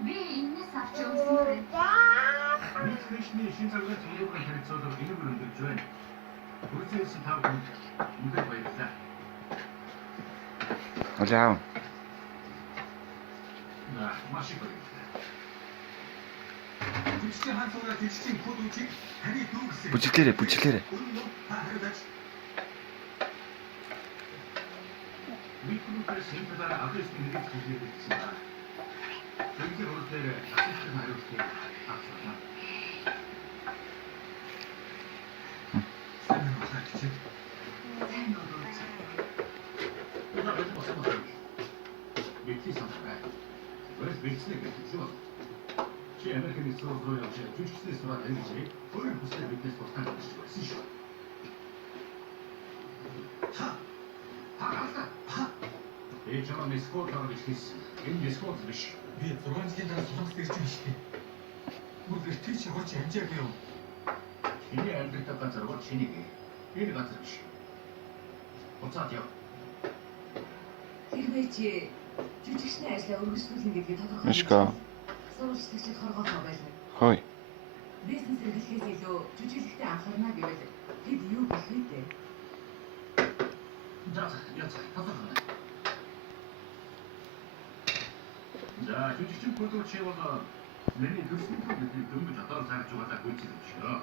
Би энэс авч өгсөн бэ. Нийтмэшний шинэ цагаан цэвэрхэн харилцаалаар энийг өргөдөж байна. Бүрдээс тав хүн үнэхээр баярлалаа. Алаа. Маш их баярлалаа. Жүжигчийн хаан цугаа жүжигчийн код үчиг таны дүү гэсэн. Бүжиглээрээ. Микрофон синтезээр агрессив нэгж хэлсэн байна. Тэгвэл өөрөөр асуултын хариултыг авчихна. Чи Америкийн сургууль руу явж жүжигчдийн сураад ажиллаж, өөрийн хүслээр биднээс тусгай болж байсан шүү. Ээжээ нэскот гаргаж ирсэн. Энэ нэскот биш. Би 6 жилийн дараа Солонгост ирж байна шүү дээ. Бүр гэртээ чи хурц амжаагүй юу? Чиний амьдрах газар бол чиний. Энэ газар биш. Уцаад яв. Хэрвээ чи жүжигчний ажлаа өргөжлүүлнэ гэдгийг тодорхой. Мишка. Сурвалжлагчид хоргоохоо байлаа. Хой. Бизнес эрхлэхээс илүү жүжиглэхдээ анхаарна гэвэл хэд юу гэх вэ дээ? Тодорхой. За, жүжигчин кодор чи бол миний төрсөн гэдэг дөнгөж одоо зарж байгаа гүйцэтгэж шүү.